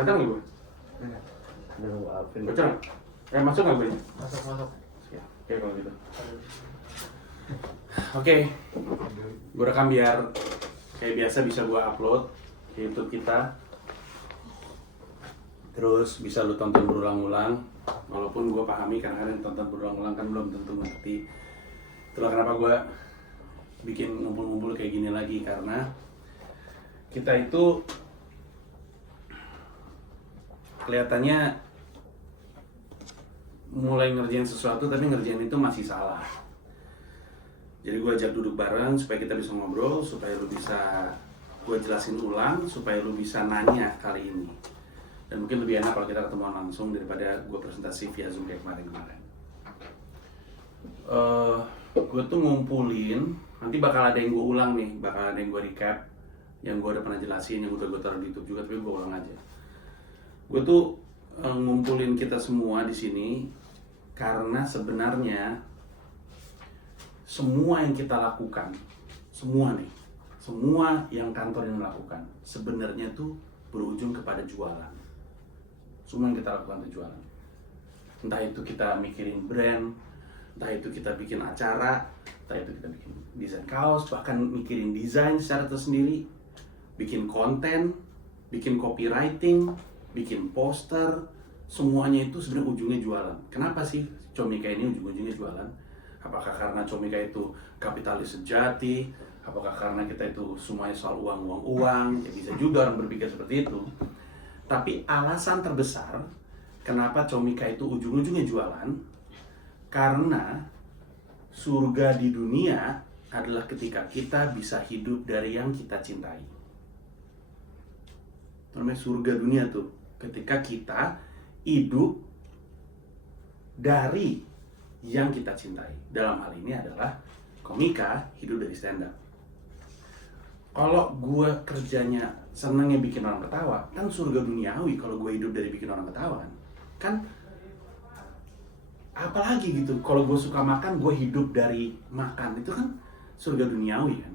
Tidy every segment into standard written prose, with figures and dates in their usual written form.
Datang nggak gue? Bocor nggak? Masuk nggak gue? Masuk. Ya, oke kalau gitu. Oke, gue rekam biar kayak biasa bisa gue upload ke YouTube kita. Terus bisa lu tonton berulang-ulang. Walaupun gue pahami kadang-kadang tonton berulang-ulang kan belum tentu ngerti. Itulah kenapa gue bikin ngumpul-ngumpul kayak gini lagi, karena kita itu kelihatannya mulai ngerjain sesuatu tapi ngerjain itu masih salah. Jadi gue ajak duduk bareng supaya kita bisa ngobrol, supaya lu bisa gue jelasin ulang, supaya lu bisa nanya kali ini. Dan mungkin lebih enak kalau kita ketemuan langsung daripada gue presentasi via Zoom kayak kemarin-kemarin. Gue tuh ngumpulin, nanti bakal ada yang gue ulang nih, bakal ada yang gue recap, yang gue udah pernah jelasin, yang udah gue taruh di YouTube juga, tapi gue ulang aja. Gue tuh ngumpulin kita semua di sini karena sebenarnya semua yang kita lakukan, semua yang kantor ini lakukan, sebenarnya tuh berujung kepada jualan. Semua yang kita lakukan itu jualan. Entah itu kita mikirin brand, entah itu kita bikin acara, entah itu kita bikin desain kaos, bahkan mikirin desain secara tersendiri, bikin konten, bikin copywriting, bikin poster, semuanya itu sebenarnya ujungnya jualan. Kenapa sih Comika ini ujung-ujungnya jualan? Apakah karena Comika itu kapitalis sejati? Apakah karena kita itu semuanya soal uang? Ya bisa juga orang berpikir seperti itu. Tapi alasan terbesar kenapa Comika itu ujung-ujungnya jualan, karena surga di dunia adalah ketika kita bisa hidup dari yang kita cintai. Namanya surga dunia tuh, ketika kita hidup dari yang kita cintai. Dalam hal ini adalah Comika hidup dari stand up. Kalau gue kerjanya senangnya bikin orang ketawa, kan surga duniawi kalau gue hidup dari bikin orang ketawa kan apalagi gitu. Kalau gue suka makan, gue hidup dari makan, itu kan surga duniawi kan.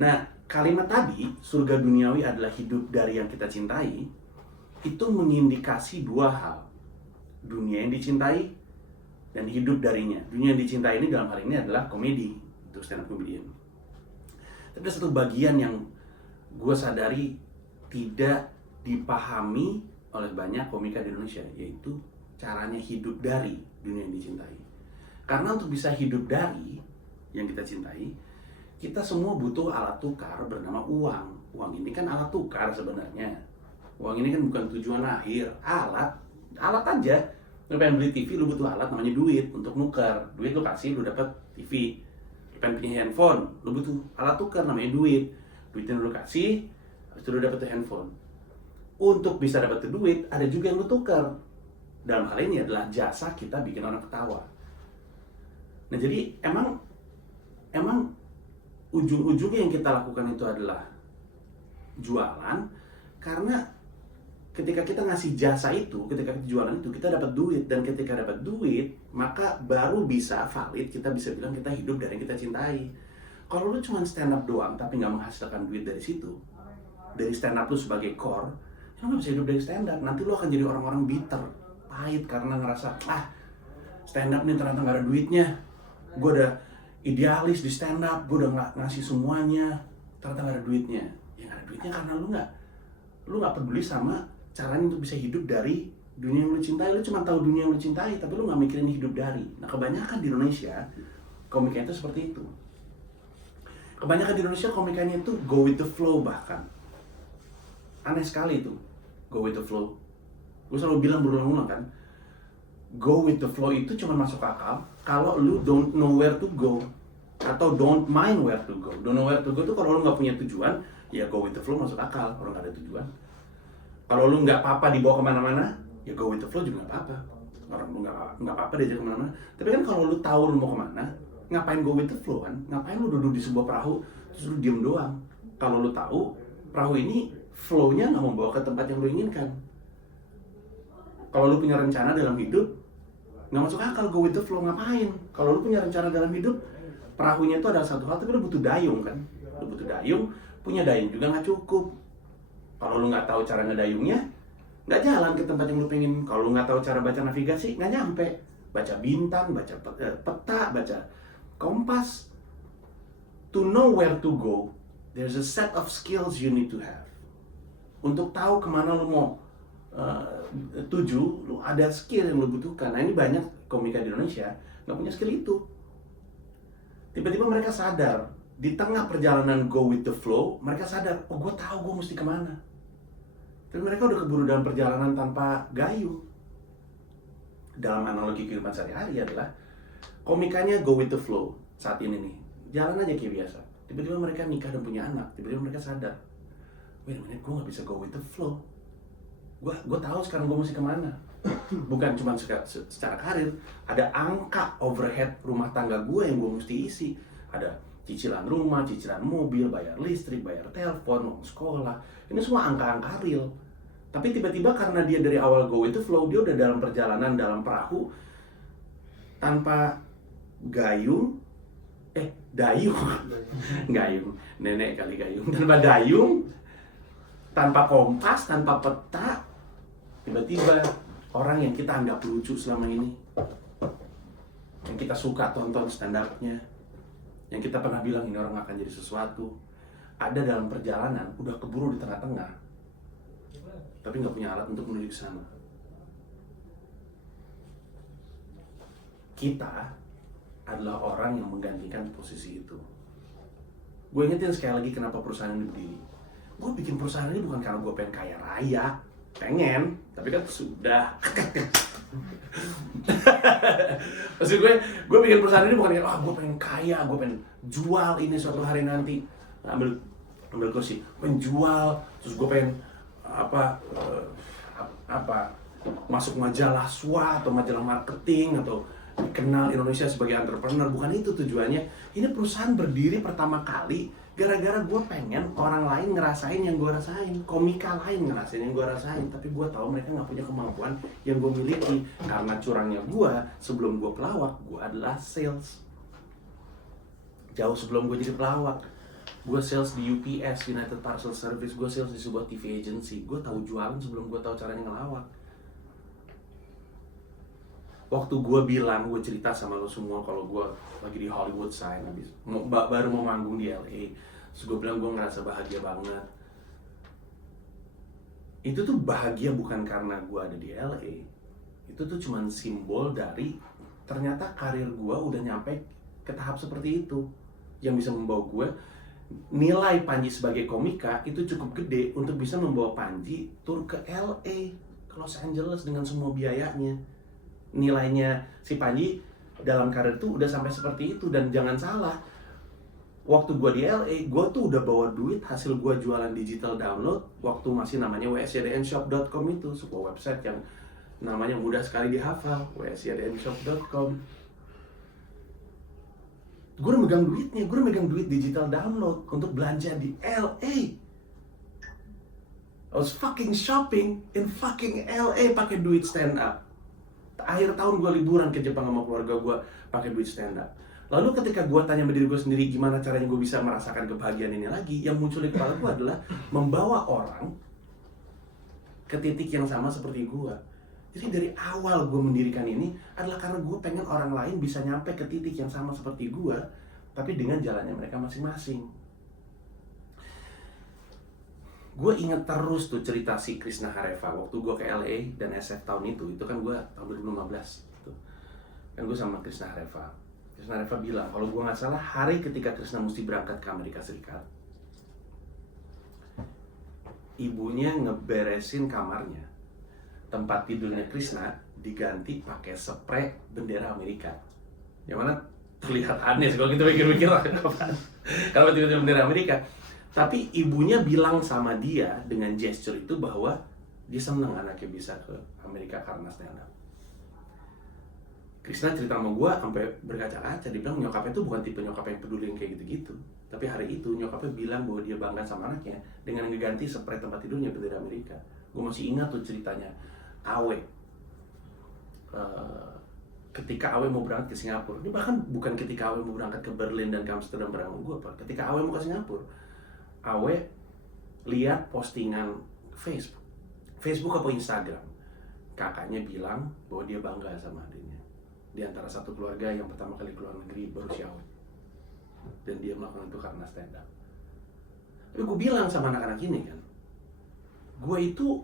Nah, kalimat tadi, surga duniawi adalah hidup dari yang kita cintai, itu mengindikasi dua hal. Dunia yang dicintai dan hidup darinya. Dunia yang dicintai ini dalam hal ini adalah komedi, untuk stand up comedian. Tapi ada satu bagian yang gue sadari tidak dipahami oleh banyak komika di Indonesia, yaitu caranya hidup dari dunia yang dicintai. Karena untuk bisa hidup dari yang kita cintai, kita semua butuh alat tukar bernama uang. Uang ini kan alat tukar sebenarnya. Uang ini kan bukan tujuan akhir, alat aja. Lu pengen beli TV, lu butuh alat namanya duit untuk nuker. Duit lu kasih, lu dapat TV. Lu pengen punya handphone, lu butuh alat tukar namanya duit. Duitnya lu kasih, habis itu lu dapat tuh handphone. Untuk bisa dapat tuh duit, ada juga yang lu tukar. Dalam hal ini adalah jasa kita bikin orang ketawa. Nah jadi emang ujung-ujungnya yang kita lakukan itu adalah jualan, karena ketika kita ngasih jasa itu, ketika kita jualan itu, kita dapat duit. Dan ketika dapat duit, maka baru bisa valid, kita bisa bilang kita hidup dari yang kita cintai. Kalau lu cuma stand up doang, tapi nggak menghasilkan duit dari situ, dari stand up lu sebagai core, lu nggak bisa hidup dari stand up. Nanti lu akan jadi orang-orang bitter, pahit, karena ngerasa, stand up nih ternyata nggak ada duitnya. Gue udah idealis di stand up, gue udah ngasih semuanya, ternyata nggak ada duitnya. Ya nggak ada duitnya karena lu nggak peduli sama caranya untuk bisa hidup dari dunia yang lu cintai. Lu cuma tahu dunia yang lu cintai, tapi lu nggak mikirin hidup dari. Nah kebanyakan di Indonesia komikanya itu seperti itu. Kebanyakan di Indonesia komikanya itu go with the flow, bahkan aneh sekali itu go with the flow. Gue selalu bilang berulang-ulang kan, go with the flow itu cuma masuk akal kalau lu don't know where to go, atau don't mind where to go. Don't know where to go itu kalau lu nggak punya tujuan, ya go with the flow masuk akal kalau nggak ada tujuan. Kalau lu nggak apa-apa dibawa kemana-mana, ya go with the flow juga nggak apa-apa. Orang lu nggak apa-apa diajak kemana-mana. Tapi kan kalau lu tahu lu mau kemana, ngapain go with the flow kan? Ngapain lu duduk di sebuah perahu terus lu diem doang? Kalau lu tahu perahu ini flow-nya nggak membawa ke tempat yang lu inginkan. Kalau lu punya rencana dalam hidup, nggak masuk akal go with the flow, ngapain? Kalau lu punya rencana dalam hidup, perahunya itu ada satu hal, tapi lu butuh dayung kan? Lu butuh dayung, punya dayung juga nggak cukup. Kalau lu nggak tahu cara ngedayungnya, Nggak jalan ke tempat yang lu pengen. Kalau lu nggak tahu cara baca navigasi, nggak nyampe. Baca bintang, baca peta, baca kompas. To know where to go, there's a set of skills you need to have. Untuk tahu kemana lu mau tuju, lu ada skill yang lu butuhkan. Nah ini banyak komika di Indonesia nggak punya skill itu. Tiba-tiba mereka sadar, di tengah perjalanan go with the flow, mereka sadar, oh gue tahu gue mesti kemana. Tapi mereka udah keburu dalam perjalanan tanpa gayung. Dalam analogi kehidupan sehari-hari adalah komikanya go with the flow saat ini nih. Jalan aja kayak biasa. Tiba-tiba mereka nikah dan punya anak. Tiba-tiba mereka sadar, wait a minute, gue gak bisa go with the flow. Gue tahu sekarang gue mesti kemana. Bukan cuma secara karir, ada angka overhead rumah tangga gue yang gue mesti isi. Ada cicilan rumah, cicilan mobil, bayar listrik, bayar telepon, uang sekolah. Ini semua angka-angka real. Tapi tiba-tiba karena dia dari awal go with the flow, dia udah dalam perjalanan, dalam perahu, tanpa gayung, dayung, gayung, nenek kali gayung, tanpa dayung, tanpa kompas, tanpa peta, tiba-tiba orang yang kita anggap lucu selama ini, yang kita suka tonton stand-up-nya, yang kita pernah bilang ini orang akan jadi sesuatu, ada dalam perjalanan, udah keburu di tengah-tengah, tapi nggak punya alat untuk menuju ke sana. Kita adalah orang yang menggantikan posisi itu. Gue ingetin sekali lagi kenapa perusahaan ini berdiri. Gue bikin perusahaan ini bukan karena gue pengen kaya raya, pengen, tapi kan sudah. Maksud gue bikin perusahaan ini bukan karena gue pengen kaya, gue pengen jual ini suatu hari nanti, ambil kursi, menjual, terus gue pengen masuk majalah SWA atau majalah marketing atau dikenal Indonesia sebagai entrepreneur. Bukan itu tujuannya. Ini perusahaan berdiri pertama kali gara-gara gue pengen orang lain ngerasain yang gue rasain, komika lain ngerasain yang gue rasain, tapi gue tahu mereka nggak punya kemampuan yang gue miliki. Karena curangnya gue, sebelum gue pelawak, gue adalah sales. Jauh sebelum gue jadi pelawak, gue sales di UPS, United Parcel Service, gue sales di sebuah TV agency. Gue tahu jualan sebelum gue tahu caranya ngelawak. Waktu gue bilang, gue cerita sama lo semua kalau gue lagi di Hollywood sign, baru mau manggung di LA, terus gue bilang gue ngerasa bahagia banget. Itu tuh bahagia bukan karena gue ada di LA, itu tuh cuman simbol dari ternyata karir gue udah nyampe ke tahap seperti itu, yang bisa membawa gue, nilai Panji sebagai komika itu cukup gede untuk bisa membawa Panji tur ke LA, ke Los Angeles dengan semua biayanya. Nilainya si Panji dalam karir tuh udah sampai seperti itu. Dan jangan salah, waktu gue di LA, gue tuh udah bawa duit hasil gue jualan digital download waktu masih namanya wsjdnshop.com, itu sebuah website yang namanya mudah sekali dihafal, wsjdnshop.com. Gue udah megang duitnya, gue udah megang duit digital download untuk belanja di LA. I was fucking shopping in fucking LA pakai duit stand up. Akhir tahun gue liburan ke Jepang sama keluarga gue pakai duit stand up. Lalu ketika gue tanya sama diri gue sendiri gimana caranya gue bisa merasakan kebahagiaan ini lagi, yang muncul di kepala gue adalah membawa orang ke titik yang sama seperti gue. Jadi dari awal gue mendirikan ini adalah karena gue pengen orang lain bisa nyampe ke titik yang sama seperti gue, tapi dengan jalannya mereka masing-masing. Gue inget terus tuh cerita si Krishna Hareva waktu gue ke LA dan SF tahun itu kan gue tahun 2015 gitu. Kan gue sama Krishna Hareva. Krishna Hareva bilang, kalau gue nggak salah hari ketika Krishna mesti berangkat ke Amerika Serikat, ibunya ngeberesin kamarnya, tempat tidurnya Krishna diganti pakai spray bendera Amerika. Yang mana terlihat aneh kalau kita pikir-pikir kalau tiba-tiba bendera Amerika. Tapi ibunya bilang sama dia dengan gesture itu bahwa dia senang anaknya bisa ke Amerika karena stand up. Krishna cerita sama gue sampai berkaca-kaca, dia bilang nyokapnya itu bukan tipe nyokap yang peduli yang kayak gitu-gitu. Tapi hari itu nyokapnya bilang bahwa dia bangga sama anaknya dengan ngeganti spray tempat tidurnya bendera Amerika. Gue masih ingat tuh ceritanya Awe. Ketika Awe mau berangkat ke Singapura, ini bahkan bukan ketika Awe mau berangkat ke Berlin dan ke Amsterdam bareng gue, Pak. Ketika Awe mau ke Singapura, Awe lihat postingan Facebook. Facebook apa Instagram. Kakaknya bilang bahwa dia bangga sama adiknya. Di antara satu keluarga yang pertama kali keluar negeri baru Xiao. Dan dia melakukan itu karena stand up. Tapi gue bilang sama anak-anak ini kan, gue itu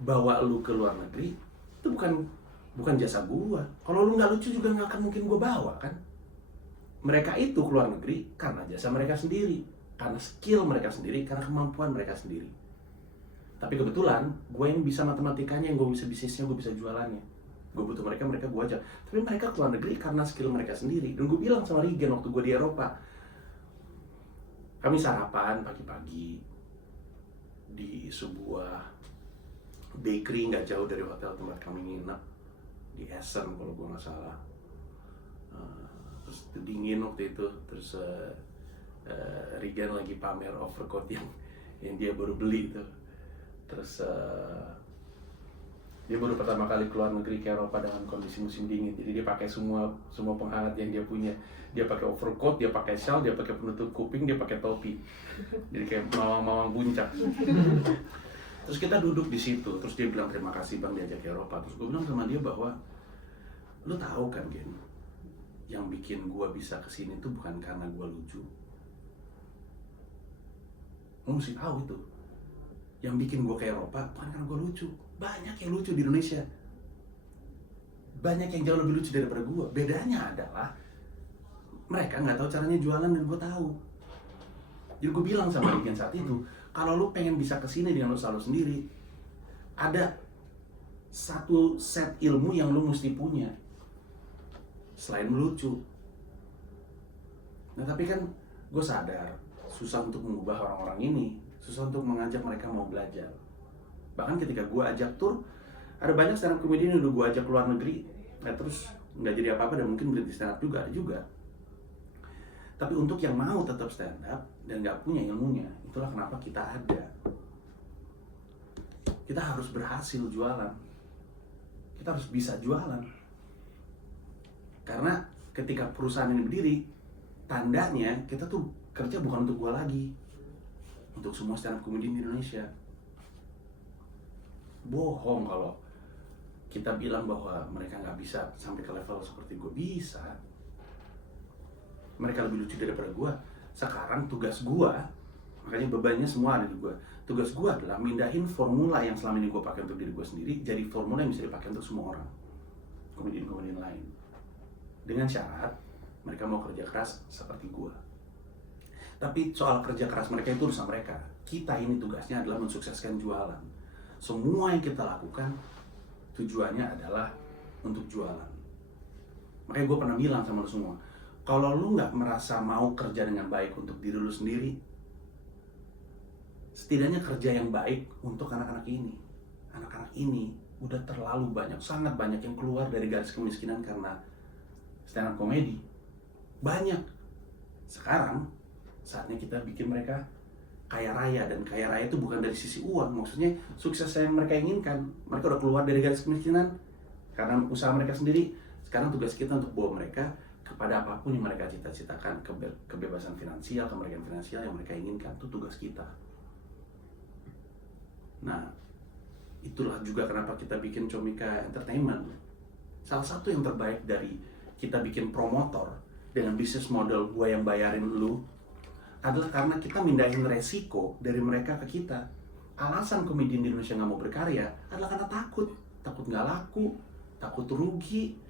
bawa lu ke luar negeri itu bukan jasa gue. Kalau lu nggak lucu juga nggak akan mungkin gue bawa kan. Mereka itu keluar negeri karena jasa mereka sendiri, karena skill mereka sendiri, karena kemampuan mereka sendiri. Tapi kebetulan gue yang bisa matematikanya, yang gue bisa bisnisnya, gue bisa jualannya. Gue butuh mereka gue ajak. Tapi mereka keluar negeri karena skill mereka sendiri. Dan gue bilang sama Regan waktu gue di Eropa, kami sarapan pagi-pagi di sebuah bakery nggak jauh dari hotel tempat kami nginep di Essen kalau gue nggak salah. Terus dingin waktu itu, terus Regan lagi pamer overcoat yang dia baru beli itu. Terus dia baru pertama kali keluar negeri ke Eropa dengan kondisi musim dingin, jadi dia pakai semua penghangat yang dia punya. Dia pakai overcoat, dia pakai shawl, dia pakai penutup kuping, dia pakai topi, jadi kayak mawang-mawang puncak. Terus kita duduk di situ, terus dia bilang terima kasih bang diajak ke Eropa. Terus gue bilang sama dia bahwa lu tahu kan Gen, yang bikin gue bisa kesini tuh bukan karena gue lucu. Lu mesti tahu itu. Yang bikin gue ke Eropa bukan karena gue lucu. Banyak yang lucu di Indonesia. Banyak yang jauh lebih lucu daripada gue. Bedanya adalah mereka nggak tahu caranya jualan dan gue tahu. Jadi gue bilang sama Regan saat itu, kalau lu pengen bisa kesini dengan usaha lu sendiri, ada satu set ilmu yang lu mesti punya selain melucu. Nah tapi kan gue sadar susah untuk mengubah orang-orang ini, susah untuk mengajak mereka mau belajar. Bahkan ketika gue ajak tur, ada banyak stand up comedian yang udah gue ajak keluar negeri, nah terus nggak jadi apa-apa dan mungkin berhenti stand up juga, ada juga. Tapi untuk yang mau tetap stand up dan nggak punya ilmunya, itulah kenapa kita ada. Kita harus berhasil jualan. Kita harus bisa jualan. Karena ketika perusahaan ini berdiri, tandanya kita tuh kerja bukan untuk gua lagi, untuk semua stand up comedian di Indonesia. Bohong kalau kita bilang bahwa mereka nggak bisa sampai ke level seperti gua. Bisa. Mereka lebih lucu daripada gua. Sekarang tugas gua, makanya bebannya semua ada di gua. Tugas gua adalah mindahin formula yang selama ini gua pakai untuk diri gua sendiri jadi formula yang bisa dipakai untuk semua orang, komedian-komedian lain. Dengan syarat mereka mau kerja keras seperti gua. Tapi soal kerja keras mereka itu urusan mereka. Kita ini tugasnya adalah mensukseskan jualan. Semua yang kita lakukan tujuannya adalah untuk jualan. Makanya gue pernah bilang sama lu semua, kalau lu nggak merasa mau kerja dengan baik untuk diri lu sendiri, setidaknya kerja yang baik untuk anak-anak ini. Anak-anak ini udah terlalu banyak, sangat banyak yang keluar dari garis kemiskinan karena stand up comedy. Banyak. Sekarang saatnya kita bikin mereka kaya raya, dan kaya raya itu bukan dari sisi uang, maksudnya sukses yang mereka inginkan. Mereka udah keluar dari garis kemiskinan karena usaha mereka sendiri. Sekarang tugas kita untuk bawa mereka kepada apapun yang mereka cita-citakan, kebebasan finansial, kemerdekaan finansial yang mereka inginkan. Itu tugas kita. Nah, itulah juga kenapa kita bikin Comika Entertainment. Salah satu yang terbaik dari kita bikin promotor dengan bisnis model gua yang bayarin lu adalah karena kita mindahin resiko dari mereka ke kita. Alasan komedian di Indonesia nggak mau berkarya adalah karena takut nggak laku, takut rugi.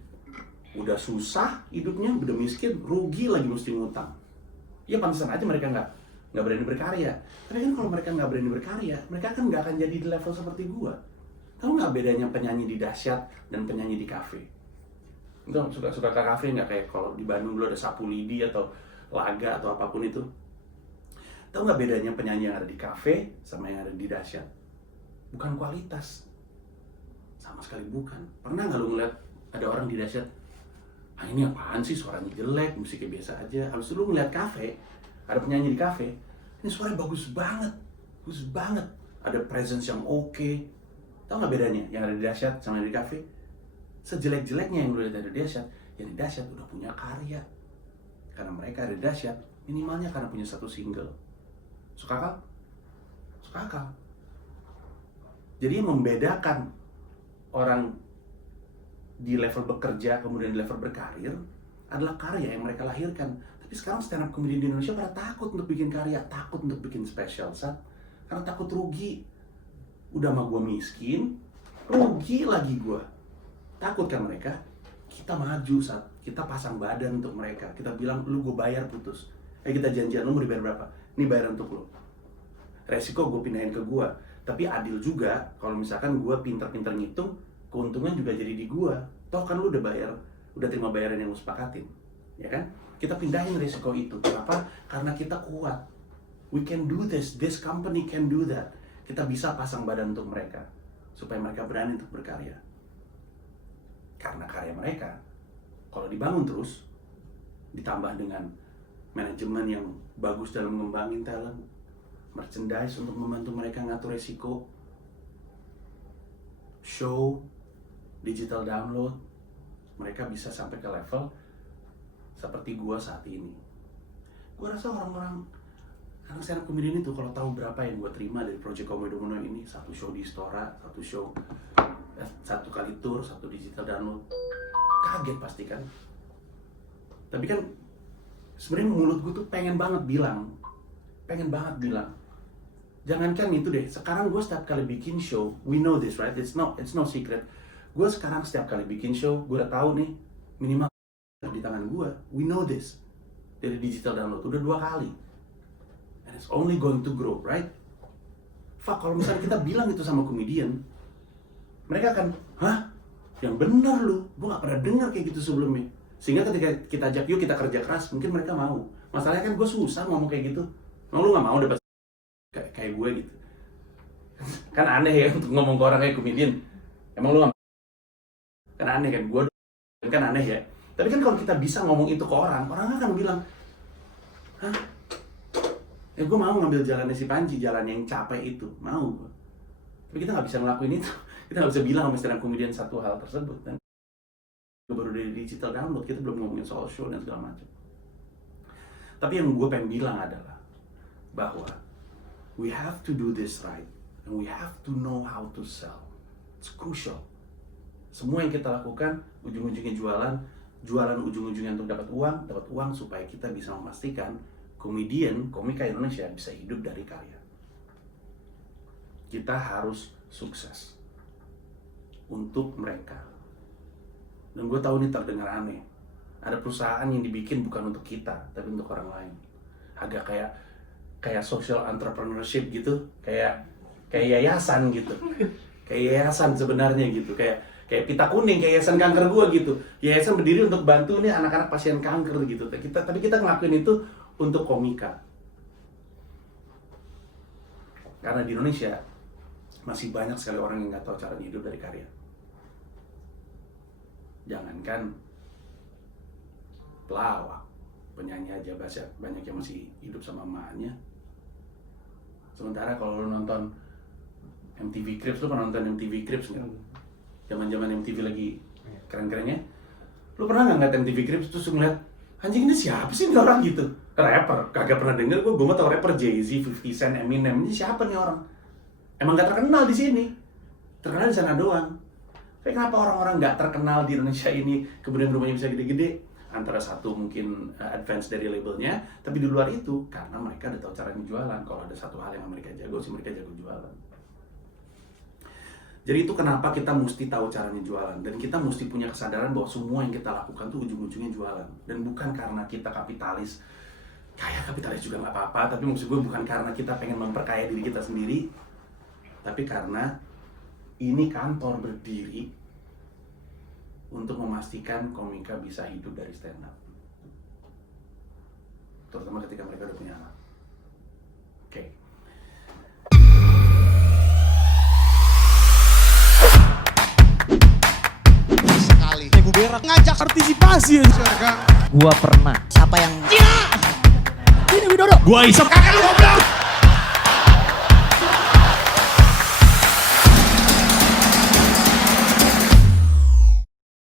Udah susah hidupnya, udah miskin, rugi lagi mesti ngutang. Ya pantesan aja mereka nggak berani berkarya. Tapi kan kalau mereka nggak berani berkarya, mereka kan nggak akan jadi di level seperti gua. Tahu nggak bedanya penyanyi di Dahsyat dan penyanyi di kafe? Itu suka ke kafe nggak, kayak kalau di Bandung dulu ada Sapu Lidi atau Laga atau apapun itu. Tahu nggak bedanya penyanyi yang ada di kafe sama yang ada di Dahsyat? Bukan kualitas, sama sekali bukan. Pernah nggak lu ngeliat ada orang di Dahsyat, ah ini apaan sih, suaranya jelek, musiknya biasa aja. Habis itu lu ngeliat kafe, ada penyanyi di kafe, ini suaranya bagus banget, ada presence yang oke. Tahu nggak bedanya yang ada di Dahsyat sama yang ada di kafe? Sejelek-jeleknya yang lu lihat ada di Dahsyat, yang di Dahsyat udah punya karya. Karena mereka ada di Dahsyat, minimalnya karena punya satu single. Suka akal? Suka akal. Jadi yang membedakan orang di level bekerja kemudian di level berkarir adalah karya yang mereka lahirkan. Tapi sekarang stand up comedian di Indonesia pada takut untuk bikin karya, takut untuk bikin special, karena takut rugi. Udah mah gue miskin, rugi lagi gue. Takut kan mereka? Kita maju, kita pasang badan untuk mereka. Kita bilang, lu gue bayar putus. Kita janjian, lu mau dibayar berapa? Ini bayar untuk lu. Resiko gue pindahin ke gue. Tapi adil juga, kalau misalkan gue pinter-pinter ngitung, keuntungan juga jadi di gue. Toh kan lu udah bayar, udah terima bayaran yang lu sepakatin. Ya kan? Kita pindahin resiko itu. Kenapa? Karena kita kuat. We can do this company can do that. Kita bisa pasang badan untuk mereka, supaya mereka berani untuk berkarya. Karena karya mereka, kalau dibangun terus, ditambah dengan manajemen yang bagus dalam mengembangin talent, merchandise untuk membantu mereka ngatur resiko, show, digital download, mereka bisa sampai ke level seperti gua saat ini. Gua rasa orang-orang anak stand up comedian itu kalau tahu berapa yang gua terima dari Project Komodo ini, satu show di Istora, satu kali tour, satu digital download, kaget pasti kan. Tapi kan sebenarnya mulut gua tuh pengen banget bilang, jangankan itu deh, sekarang gue setiap kali bikin show, we know this right, it's no secret. Gue sekarang setiap kali bikin show, gue udah tahu nih minimal di tangan gue, we know this. Dari digital download udah 2 kali, and it's only going to grow, right? Fuck, kalau misalnya kita bilang itu sama komedian, mereka akan, hah? Yang bener lu, gue gak pernah dengar kayak gitu sebelumnya. Sehingga ketika kita ajak, yuk kita kerja keras, mungkin mereka mau. Masalahnya kan gue susah ngomong kayak gitu. Emang lu gak mau dapat kayak gue gitu? Kan aneh ya untuk ngomong ke orang kayak komedian. Emang lu gak? Kan aneh kan, gue kan aneh ya. Tapi kan kalau kita bisa ngomong itu ke orang akan bilang, hah? Ya gue mau ngambil jalannya si Panji, jalan yang capek itu, mau gue. Tapi kita gak bisa ngelakuin itu. Kita gak bisa bilang sama stand up comedian satu hal tersebut. Dan baru dari digital download, kita belum ngomongin soal show dan segala macam. Tapi yang gue pengen bilang adalah bahwa we have to do this right, and we have to know how to sell. It's crucial. Semua yang kita lakukan, ujung-ujungnya jualan ujung-ujungnya untuk dapat uang supaya kita bisa memastikan komika Indonesia bisa hidup dari karya. Kita harus sukses untuk mereka. Dan gue tahu ini terdengar aneh. Ada perusahaan yang dibikin bukan untuk kita, tapi untuk orang lain. Agak kayak social entrepreneurship gitu, kayak yayasan gitu. Kayak yayasan sebenarnya gitu, kayak pita kuning, kayak yayasan kanker gua gitu. Yayasan berdiri untuk bantu nih anak-anak pasien kanker gitu. Tapi kita ngelakuin itu untuk komika. Karena di Indonesia masih banyak sekali orang yang nggak tahu cara hidup dari karya. Jangankan pelawak, penyanyi aja banyak yang masih hidup sama emaknya. Sementara kalau lu nonton MTV Cribs, lu pernah nonton MTV Cribs nggak? Zaman-zaman MTV lagi keren-kerennya. Lu pernah nggak ngeliat MTV Cribs terus ngeliat, anjing ini siapa sih ini orang gitu? Rapper, kagak pernah denger, gue mau tau rapper Jay-Z, 50 Cent, Eminem, ini siapa nih orang? Emang gak terkenal di sini, terkenal di sana doang. Tapi kenapa orang-orang nggak terkenal di Indonesia ini kemudian rumahnya bisa gede-gede? Antara satu mungkin advance dari labelnya, tapi di luar itu karena mereka udah tahu cara jualan. Kalau ada satu hal yang mereka jago sih, mereka jago jualan. Jadi itu kenapa kita mesti tahu caranya jualan, dan kita mesti punya kesadaran bahwa semua yang kita lakukan tuh ujung-ujungnya jualan. Dan bukan karena kita kapitalis, kayak kapitalis juga nggak apa-apa, tapi maksud gue bukan karena kita pengen memperkaya diri kita sendiri, tapi karena ini kantor berdiri untuk memastikan komika bisa hidup dari stand up, terutama ketika mereka udah punya anak. Oke. Sekali Ibu Berak ngajak partisipasi aja. Gua pernah. Siapa yang? Ini Widodo. Gua isep. Kakak lu goblok.